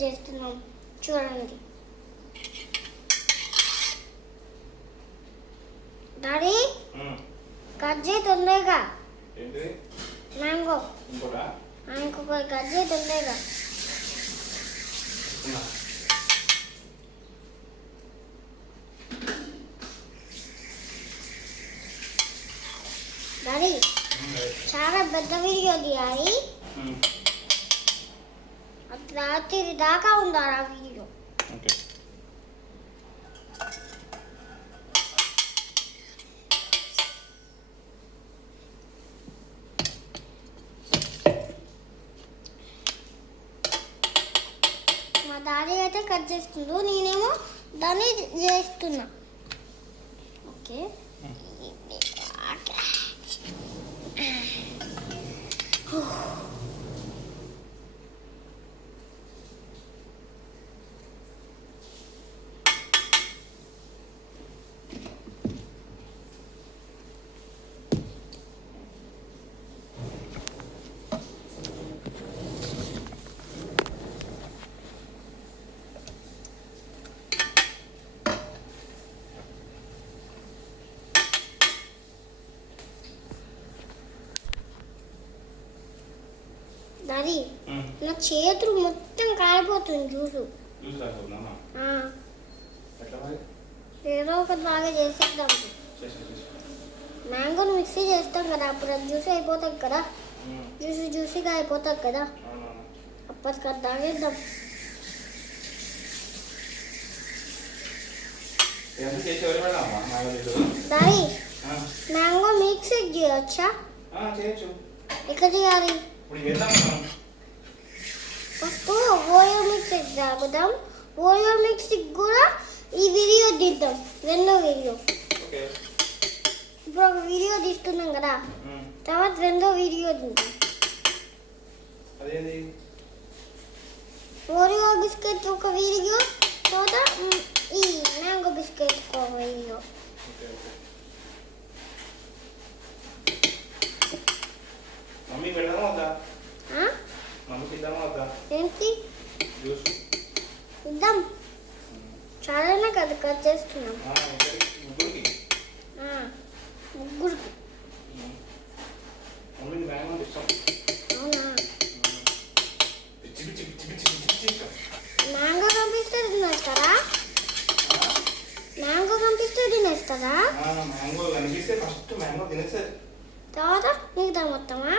చేస్తున్నాం చూడండి. Daddy cut చేయి తొందరగా. మ్యాంగో ఇంకొక కట్ చేయి తొందరగా. డాడీ చాలా పెద్ద వీడియో తీయాలి. రాత్రి దాకా ఉండాలి ఆ వీడియో. మా డాడీ అయితే కట్ చేస్తుండు, నేనేమో దాన్ని చేస్తున్నా. ఓకే డాడీ నా చేతులు మొత్తం కాలిపోతుంది జ్యూసు. ఏదో ఒకటి బాగా చేసేద్దాం. మ్యాంగోని మిక్సీ చేస్తాం కదా, అప్పుడు అది జ్యూస్ అయిపోతుంది కదా, జ్యూసీగా అయిపోతుంది కదా, అప్పటికది తాగేద్దాం. డాడీ మ్యాంగో మిక్స్ చేయొచ్చా? ఎట్లా చేయాలి? ఫస్ట్ ఓయో మిక్స్ తాగుదాం. ఓయో మిక్స్ కూడా ఈ వీడియో తీద్దాం, రెండో వీడియో. ఇప్పుడు ఒక వీడియో తీస్తున్నాం కదా, తర్వాత రెండో వీడియో తీద్దాం. ఓరియో బిస్కెట్ ఒక వీడియో, తర్వాత ఈ మ్యాంగో బిస్కెట్ ఒక వీడియో. ఏంటి ఇద్దాం? చాలానే కదా కట్ చేస్తున్నాం, ముగ్గురికి. అవునా? మ్యాంగో పంపిస్తే తినేస్తారా? మ్యాంగో పంపిస్తే తినేస్తారా? తర్వాత మిగతా మొత్తమా?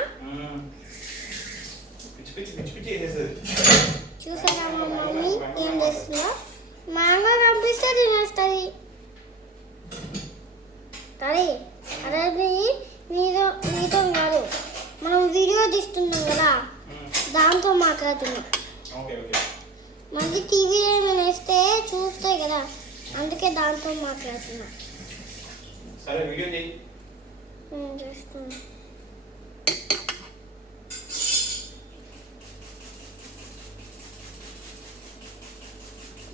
చూసారా మా మమ్మీ ఏం చేస్తుందో? మ్యాంగో పంపిస్తే తినేస్తుంది. కానీ అదే మీతో కాదు, మనం వీడియో తీస్తున్నాం కదా, దాంతో మాట్లాడుతున్నాం. మళ్ళీ టీవీలో ఏమైనా వేస్తే చూస్తాయి కదా, అందుకే దాంతో మాట్లాడుతున్నాం. చేస్తున్నా.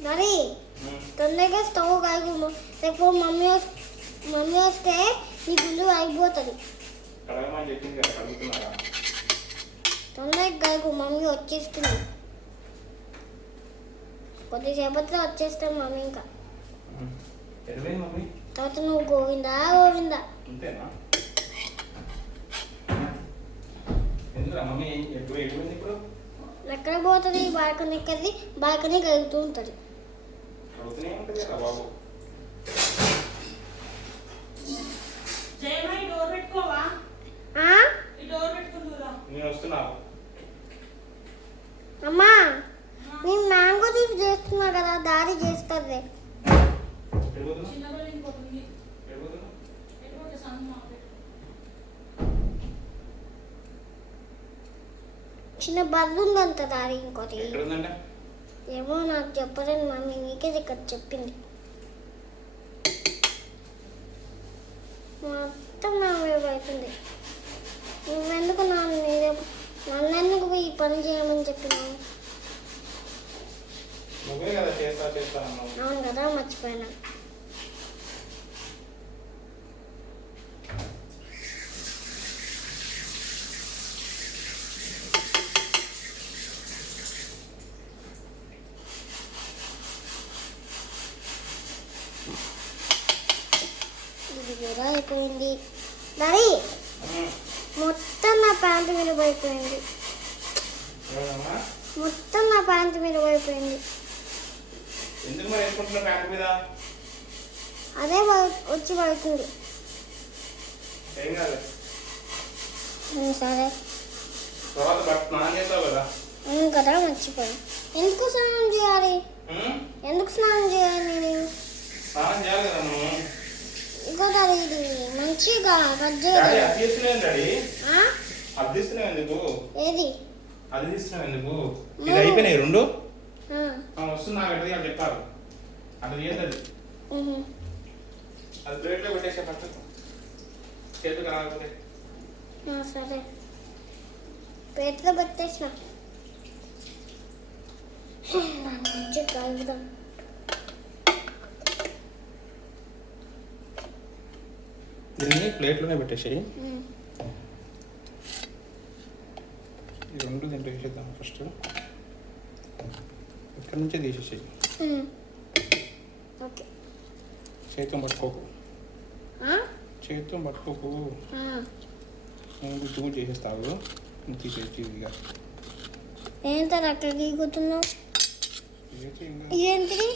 మరి తొందరగా స్టవ్ కాగు, రేపు మమ్మీ వస్తే నీ గుళ్ళు అయిపోతుంది. తొందరగా కాగు, మమ్మీ వచ్చేస్తుంది. కొద్దిసేపట్లో వచ్చేస్తాను మమ్మీ. ఇంకా తర్వాత నువ్వు గోవిందా గోవిందా. ఎక్కడ పోతుంది? బాల్కనీ ఎక్కడిది, బాల్కనీ కలుగుతూ ఉంటుంది. అమ్మా నేను మ్యాంగో జ్యూస్ చేస్తున్నా కదా, దారి చేస్తుంది. చిన్న బర్రె ఉందంట దారి, ఇంకోటి ఏమో నాకు చెప్పలేదు మమ్మీ, నీకే ఇక్కడ చెప్పింది. మొత్తం నా మీద అవుతుంది. నువ్వెందుకు నన్నెందుకు ఈ పని చేయమని చెప్పినావు? అవును కదా, మర్చిపోయినా. కూర అయిపోయింది. డాడీ మొత్తం నా ప్యాంటు మీద పడిపోయింది. మొత్తం నా ప్యాంటు మీద పడిపోయింది. ఎందుకు మరి వేసుకుంటున్నా ప్యాంటు మీద? అదే వచ్చి పడుతుంది. ఏం కాదు. సరే తర్వాత స్నానం చేస్తావు కదా. కదా మర్చిపోయాను. ఎందుకు స్నానం చేయాలి? ఎందుకు స్నానం చేయాలి నేను? స్నానం చేయాలి కదా నువ్వు. ఇంకో డాడీ ఇది మంచిగా కట్ చేయాలి. అది తీస్తున్నావు ఎందుకు? ఏది అది తీస్తున్నావు ఎందుకు? ఇది అయిపోయినాయి రెండు. వస్తుంది నాకు అట్లా అది చెప్పారు. అట్లా చేయదు. అది ప్లేట్లో పెట్టేసే ఫస్ట్ చేతులు రాకపోతే. సరే ప్లేట్లో పెట్టేసిన. మంచిగా కలుపుదాం. దీన్ని ప్లేట్లోనే పెట్టేసాయి. ఈ రెండు దీంట్లో వేసేద్దాం ఫస్ట్. ఇక్కడ నుంచే తీసేసాయి. ఓకే చేతితో పట్టుకోకు. చేతితో పట్టుకోకు. నేను గుర్తు కూడా చేసేస్తావు. తీసేసి ఇదిగా ఏంటో అక్కడ గీకుతున్నావు. ఏంటిది?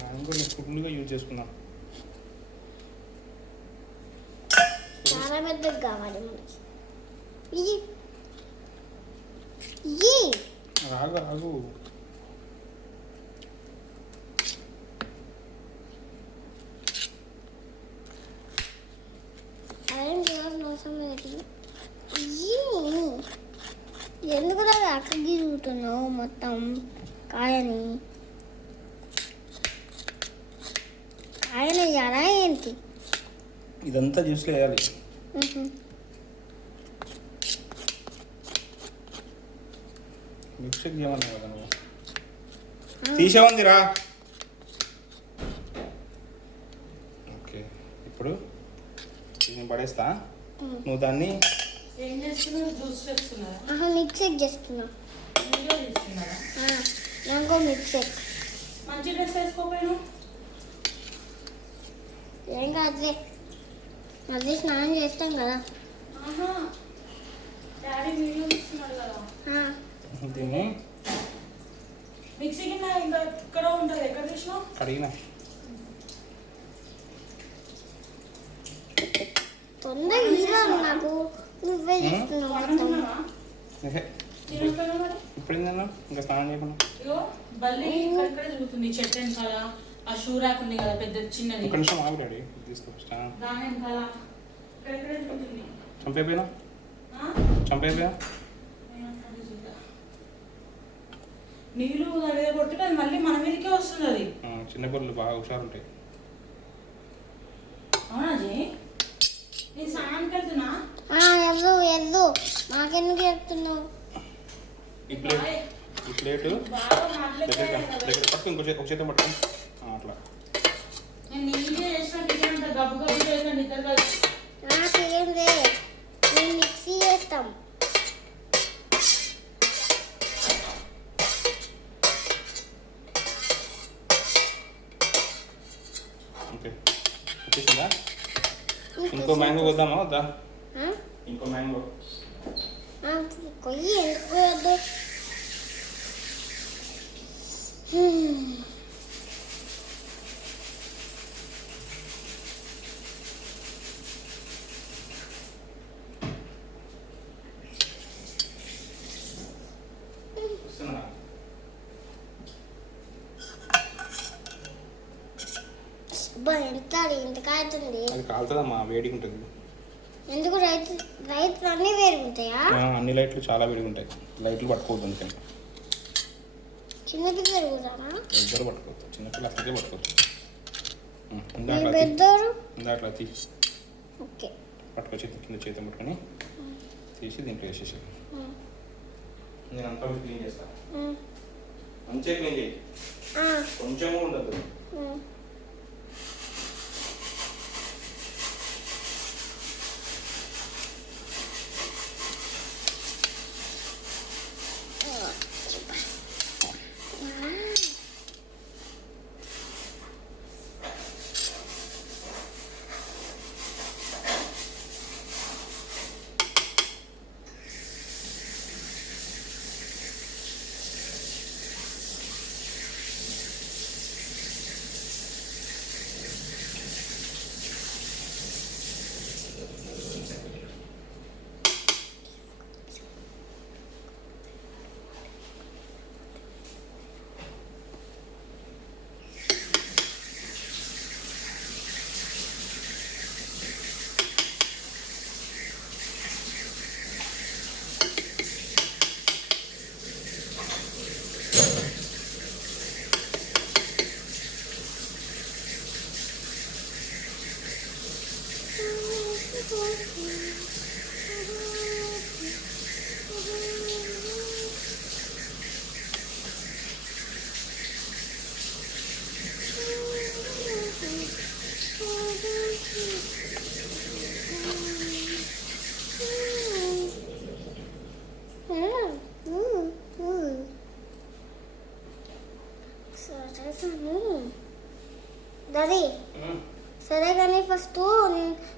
మ్యాంగోని ఫుల్గా యూజ్ చేసుకున్నాం. చాలా పెద్దగా కావాలి మనకి. రాగు రాగు. ఏం చేయాల్సిన అవసరం లేదు. ఎందుకు దాకా అక్కడ గీరుగుతున్నావు మొత్తం కాయని? కాయని వేయాలా ఏంటి? ఇదంతా జ్యూస్లో వేయాలి. మిక్స్ చేయమన్నా కదా నువ్వు. తీసేవందిరా. ఓకే ఇప్పుడు నేను పడేస్తా. నువ్వు దాన్ని మిక్సీ చేస్తున్నా. Mango mixie. మంచి డ్రెస్ వేసుకోపోయాను. ఏం కాదులే, మళ్ళీ స్నానం చేస్తాం కదా. డాడీ వీడియో ఇస్తున్నాడు కదా. దీన్ని మిక్సీ కింద ఇంకా ఇక్కడ ఉంటుంది. ఎక్కడ చూసినావు? కడిగినా. తొందరగా ఇవ్వాలి నాకు. నువ్వే చేస్తున్నావు మొత్తం. ఇప్పుడు ఏందన్నా ఇంకా స్నానం చేయకుండా. ఇగో బల్లి ఇక్కడ తిరుగుతుంది. చెట్టు వెనకాల ఆ షూ ర్యాక్ ఉంది కదా పెద్ద చిన్నది. ఒక నిమిషం ఆగు డాడీ. తీసుకొస్తా. దాని వెనకాల ఇక్కడ తిరుగుతుంది. చంపైపోయినా నీళ్ళు దగ్గర కొట్టి అది మళ్ళీ మన మీదకే వస్తుంది. అది చిన్న పిల్లలు బాగా హుషారు ఉంటాయి. అవునా జీ? నేను స్నానానికి వెళ్తున్నా. ఎల్లు మాకెందుకు చెప్తున్నావు? ఈ ప్లేటు దగ్గర పట్టుకు ఒక చేతం పట్టుకుని అట్లా. నేను నీళ్ళే చేసినట్టు గబ్బు గబ్బు చేసినట్టు ఇద్దరు కలిసి. నాకేం లే, మేము మిక్సీ చేస్తాం. ఓకే వచ్చేసిందా? ఇంకో మ్యాంగో వద్దామా వద్దా? ఇంకో మ్యాంగో కొయ్యి ఎందుకు పోయొద్దు? ఎంత కాలుతుంది? అది కాలుతుందమ్మా, వేడిగా ఉంటుంది. ఎందుకు? లైట్లు అన్నీ వేడిగా ఉంటాయా? అన్ని లైట్లు చాలా వేడిగా ఉంటాయి. లైట్లు పట్టుకోవద్దు అందుకని. చిన్నపిల్లలు కూడా ఇద్దరు పట్టుకోవచ్చు. చిన్నపిల్లలు అసలుకే పట్టుకోవచ్చు. ఇందాట్లా తీ. ఓకే పట్టుకో. కింద చేతి పట్టుకొని తీసి దీంట్లో వేసేసి నేను అంతా క్లీన్ చేస్తాను. మంచిగా క్లీన్ చేయి, కొంచెము ఉండదు. డాడీ సరే కానీ ఫస్ట్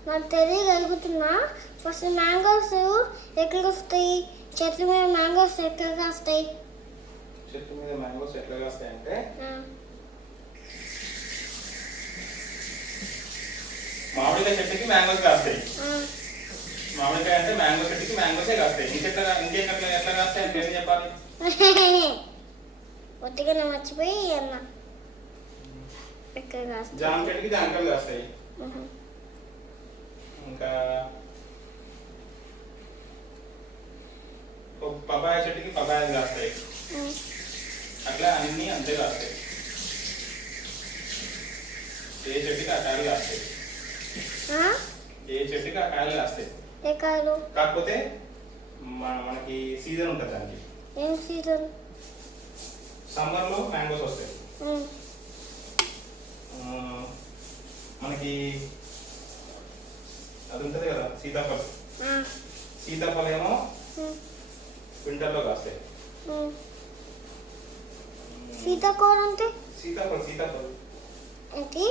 నాకు తెలియగలుగుతున్నా ఫస్ట్ మ్యాంగోస్ ఎక్కడ వస్తాయి చెట్ల మీద మ్యాంగోస్ ఎక్కడ కాస్తాయి చెట్టు మీద మ్యాంగోస్ ఎట్లా కాస్తాయంటే మామిడికాయ చెట్టుకి మ్యాంగోస్ కాస్తాయి. మామిడికాయ అంటే మ్యాంగో చెట్టుకి మ్యాంగోసే కాస్తాయి. ఇంకేం ఎట్లా కాస్తాయి అంటే ఏం చెప్పాలి? ఒట్టిగానే మర్చిపోయి అన్న ఎక్కడ కాస్తాయి జామ చెట్టుకి జామకాయలు కాస్తాయి. ఇంకా పపాయ చెట్టుకి పపాయలు కాస్తాయి. అట్లా అన్ని అంతే కాస్తాయి. ఏ చెట్టుకి ఆ కాయలు కాస్తాయి. ఏ చెట్టుకి ఆ కాయలు కాస్తాయి. ఏ కాయలు? కాకపోతే మనకి సీజన్ ఉంటుంది దానికి. ఏం సీజన్? సమ్మర్ లో మ్యాంగోస్ వస్తాయి. మనకి అది ఉంటుంది కదా సీతాఫలం. సీతాఫలం ఏమో వింటర్లో కాస్తాయి. సీతాకోల్ అంటే సీతాఫలం సీతాఫలం ఏంటి?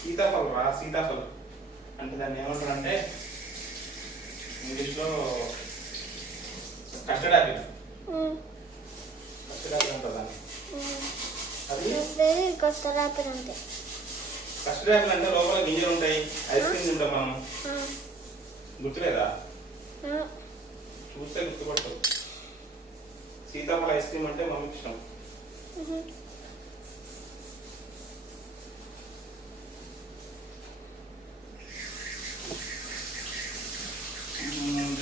సీతాఫలం రా సీతాఫలం అంటే దాన్ని ఏమంటారంటే ఇంగ్లీష్లో కస్టర్డ్ యాపిల్. కస్టర్డ్ యాపిల్ అంటారు దాన్ని. అది కస్టర్డ్ యాపిల్ అంటే కస్టర్డ్ యాపిల్ అంటే లోపల గింజలు ఉంటాయి. ఐస్ క్రీమ్ తింటాం మనం. గుర్తులేదా? చూస్తే గుర్తుపడతావు. సీతాఫల ఐస్ క్రీమ్ అంటే మమ్మీకి ఇష్టం.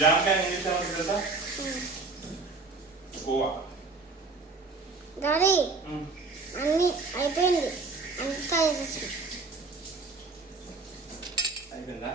జామకాయ ఇంగ్లీష్ ఏమంటారు కదా? గోవా. డాడీ అన్ని అయిపోయింది. అంతా అయిపోయిందా?